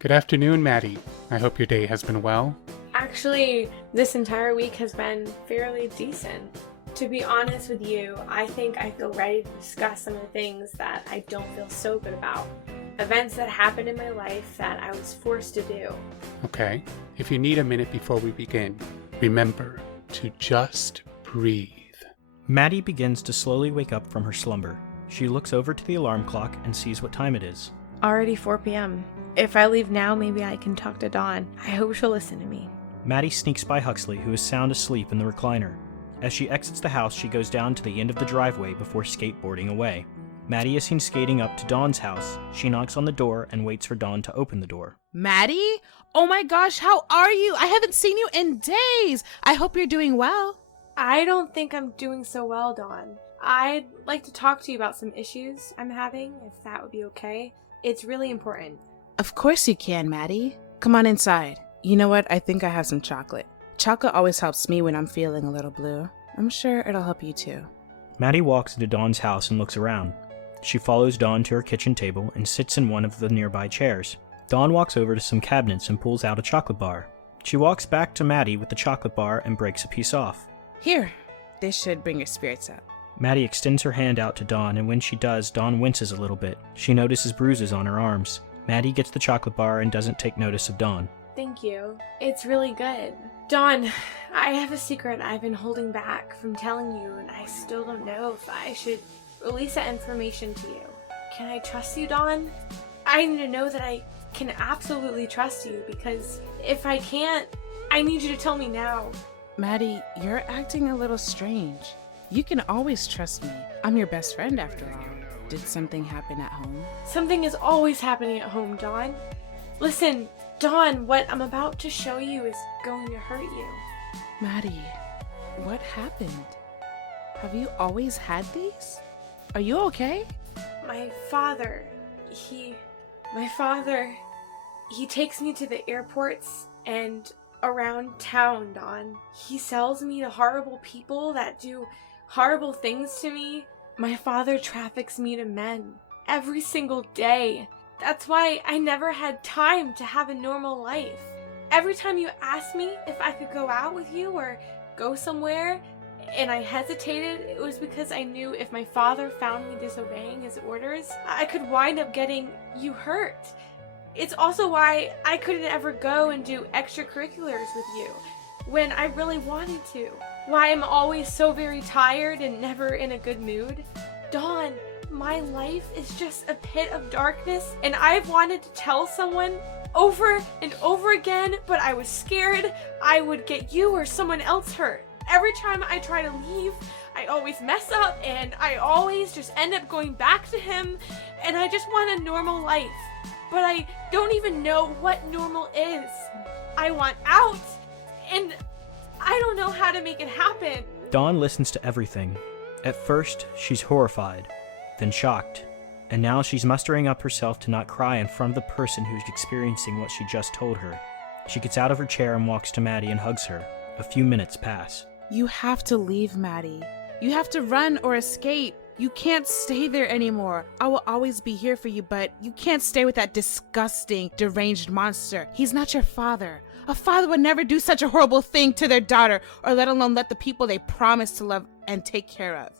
Good afternoon, Maddie. I hope your day has been well. Actually, this entire week has been fairly decent. To be honest with you, I think I feel ready to discuss some of the things that I don't feel so good about. Events that happened in my life that I was forced to do. Okay, if you need a minute before we begin, remember to just breathe. Maddie begins to slowly wake up from her slumber. She looks over to the alarm clock and sees what time it is. Already 4 p.m. If I leave now, maybe I can talk to Dawn. I hope she'll listen to me. Maddie sneaks by Huxley, who is sound asleep in the recliner. As she exits the house, she goes down to the end of the driveway before skateboarding away. Maddie is seen skating up to Dawn's house. She knocks on the door and waits for Dawn to open the door. Maddie? Oh my gosh, how are you? I haven't seen you in days. I hope you're doing well. I don't think I'm doing so well, Dawn. I'd like to talk to you about some issues I'm having, if that would be okay. It's really important. Of course you can, Maddie. Come on inside. You know what? I think I have some chocolate. Chocolate always helps me when I'm feeling a little blue. I'm sure it'll help you too. Maddie walks into Dawn's house and looks around. She follows Dawn to her kitchen table and sits in one of the nearby chairs. Dawn walks over to some cabinets and pulls out a chocolate bar. She walks back to Maddie with the chocolate bar and breaks a piece off. Here, this should bring your spirits up. Maddie extends her hand out to Dawn, and when she does, Dawn winces a little bit. She notices bruises on her arms. Maddie gets the chocolate bar and doesn't take notice of Dawn. Thank you. It's really good. Dawn, I have a secret I've been holding back from telling you, and I still don't know if I should release that information to you. Can I trust you, Dawn? I need to know that I can absolutely trust you, because if I can't, I need you to tell me now. Maddie, you're acting a little strange. You can always trust me. I'm your best friend after all. Did something happen at home? Something is always happening at home, Dawn. Listen, Dawn, what I'm about to show you is going to hurt you. Maddie, what happened? Have you always had these? Are you okay? My father, he takes me to the airports and around town, Dawn. He sells me to horrible people that do horrible things to me. My father traffics me to men every single day. That's why I never had time to have a normal life. Every time you asked me if I could go out with you or go somewhere, and I hesitated, it was because I knew if my father found me disobeying his orders, I could wind up getting you hurt. It's also why I couldn't ever go and do extracurriculars with you when I really wanted to. Why I'm always so very tired and never in a good mood. Dawn, my life is just a pit of darkness, and I've wanted to tell someone over and over again, but I was scared I would get you or someone else hurt. Every time I try to leave, I always mess up, and I always just end up going back to him, and I just want a normal life. But I don't even know what normal is. I want out, and I don't know how to make it happen. Dawn listens to everything. At first, she's horrified, then shocked, and now she's mustering up herself to not cry in front of the person who's experiencing what she just told her. She gets out of her chair and walks to Maddie and hugs her. A few minutes pass. You have to leave, Maddie. You have to run or escape. You can't stay there anymore. I will always be here for you, but you can't stay with that disgusting, deranged monster. He's not your father. A father would never do such a horrible thing to their daughter, or let alone let the people they promise to love and take care of.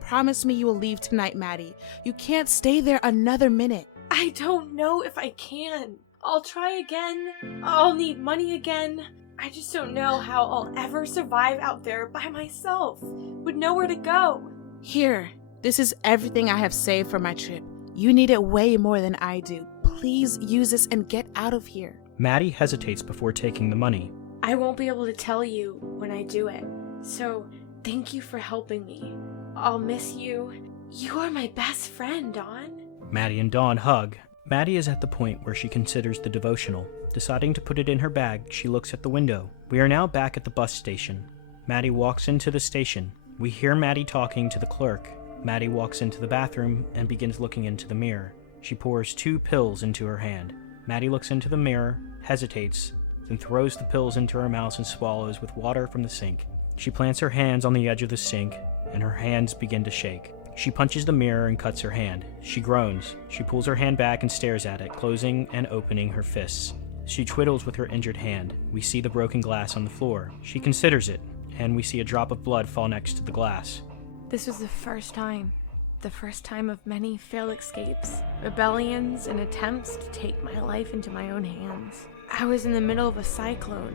Promise me you will leave tonight, Maddie. You can't stay there another minute. I don't know if I can. I'll try again. I'll need money again. I just don't know how I'll ever survive out there by myself, with nowhere to go. Here, this is everything I have saved for my trip. You need it way more than I do. Please use this and get out of here. Maddie hesitates before taking the money. I won't be able to tell you when I do it, so thank you for helping me. I'll miss you. You are my best friend, Dawn. Maddie and Dawn hug. Maddie is at the point where she considers the devotional. Deciding to put it in her bag, she looks at the window. We are now back at the bus station. Maddie walks into the station. We hear Maddie talking to the clerk. Maddie walks into the bathroom and begins looking into the mirror. She pours 2 pills into her hand. Maddie looks into the mirror, hesitates, then throws the pills into her mouth and swallows with water from the sink. She plants her hands on the edge of the sink, and her hands begin to shake. She punches the mirror and cuts her hand. She groans. She pulls her hand back and stares at it, closing and opening her fists. She twiddles with her injured hand. We see the broken glass on the floor. She considers it, and we see a drop of blood fall next to the glass. This was the first time of many failed escapes, rebellions, and attempts to take my life into my own hands. I was in the middle of a cyclone.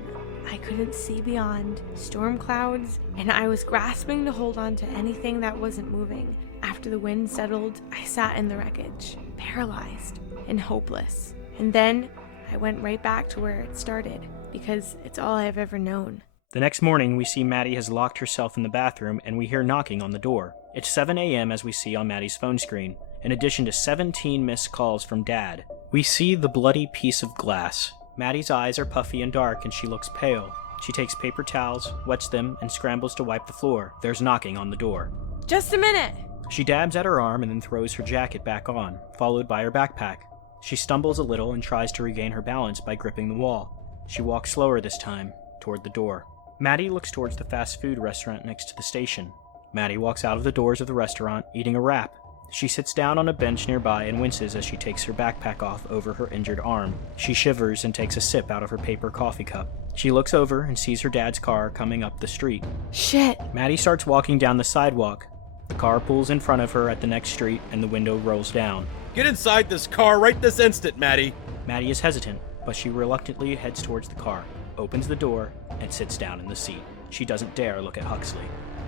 I couldn't see beyond storm clouds, and I was grasping to hold on to anything that wasn't moving. After the wind settled, I sat in the wreckage, paralyzed and hopeless. And then I went right back to where it started, because it's all I've ever known. The next morning, we see Maddie has locked herself in the bathroom, and we hear knocking on the door. It's 7 a.m. as we see on Maddie's phone screen, in addition to 17 missed calls from Dad. We see the bloody piece of glass. Maddie's eyes are puffy and dark, and she looks pale. She takes paper towels, wets them, and scrambles to wipe the floor. There's knocking on the door. Just a minute! She dabs at her arm and then throws her jacket back on, followed by her backpack. She stumbles a little and tries to regain her balance by gripping the wall. She walks slower this time, toward the door. Maddie looks towards the fast food restaurant next to the station. Maddie walks out of the doors of the restaurant, eating a wrap. She sits down on a bench nearby and winces as she takes her backpack off over her injured arm. She shivers and takes a sip out of her paper coffee cup. She looks over and sees her dad's car coming up the street. Shit! Maddie starts walking down the sidewalk. The car pulls in front of her at the next street and the window rolls down. Get inside this car right this instant, Maddie! Maddie is hesitant, but she reluctantly heads towards the car, opens the door, and sits down in the seat. She doesn't dare look at Huxley.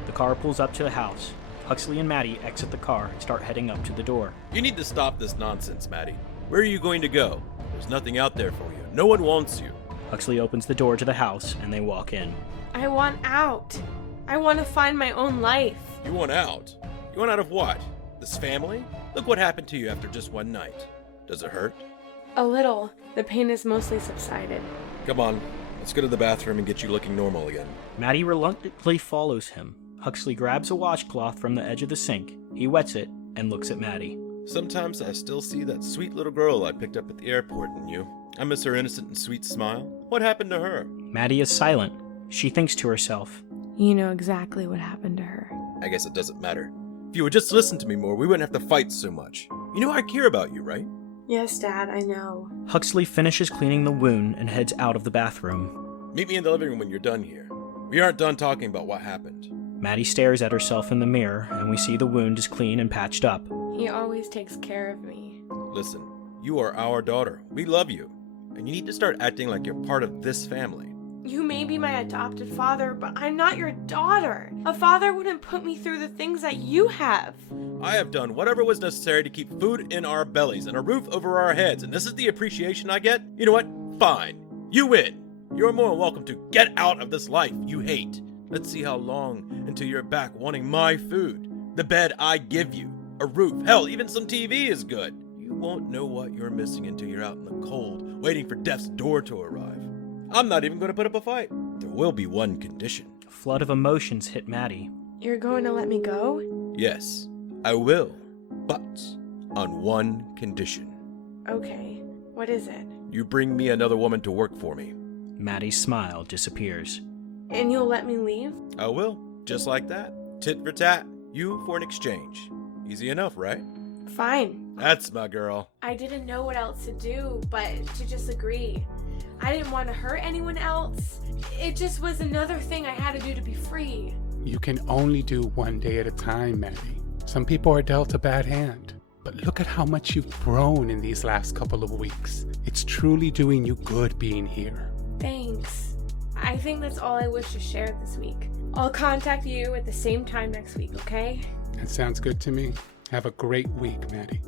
The car pulls up to the house. Huxley and Maddie exit the car and start heading up to the door. You need to stop this nonsense, Maddie. Where are you going to go? There's nothing out there for you. No one wants you. Huxley opens the door to the house and they walk in. I want out. I want to find my own life. You want out? You want out of what? This family? Look what happened to you after just one night. Does it hurt? A little. The pain has mostly subsided. Come on, let's go to the bathroom and get you looking normal again. Maddie reluctantly follows him. Huxley grabs a washcloth from the edge of the sink. He wets it and looks at Maddie. Sometimes I still see that sweet little girl I picked up at the airport in you. I miss her innocent and sweet smile. What happened to her? Maddie is silent. She thinks to herself. You know exactly what happened to her. I guess it doesn't matter. If you would just listen to me more, we wouldn't have to fight so much. You know I care about you, right? Yes, Dad, I know. Huxley finishes cleaning the wound and heads out of the bathroom. Meet me in the living room when you're done here. We aren't done talking about what happened. Maddie stares at herself in the mirror, and we see the wound is clean and patched up. He always takes care of me. Listen, you are our daughter. We love you. And you need to start acting like you're part of this family. You may be my adopted father, but I'm not your daughter. A father wouldn't put me through the things that you have. I have done whatever was necessary to keep food in our bellies and a roof over our heads, and this is the appreciation I get? You know what? Fine. You win. You're more than welcome to get out of this life you hate. Let's see how long until you're back wanting my food, the bed I give you, a roof, hell, even some TV is good. You won't know what you're missing until you're out in the cold, waiting for death's door to arrive. I'm not even going to put up a fight. There will be one condition. A flood of emotions hit Maddie. You're going to let me go? Yes, I will, but on one condition. Okay, what is it? You bring me another woman to work for me. Maddie's smile disappears. And you'll let me leave? I will, just like that. Tit for tat, you for an exchange. Easy enough, right? Fine. That's my girl. I didn't know what else to do, but to just agree. I didn't want to hurt anyone else. It just was another thing I had to do to be free. You can only do one day at a time, Maddie. Some people are dealt a bad hand. But look at how much you've grown in these last couple of weeks. It's truly doing you good being here. Thanks. I think that's all I wish to share this week. I'll contact you at the same time next week, okay? That sounds good to me. Have a great week, Maddie.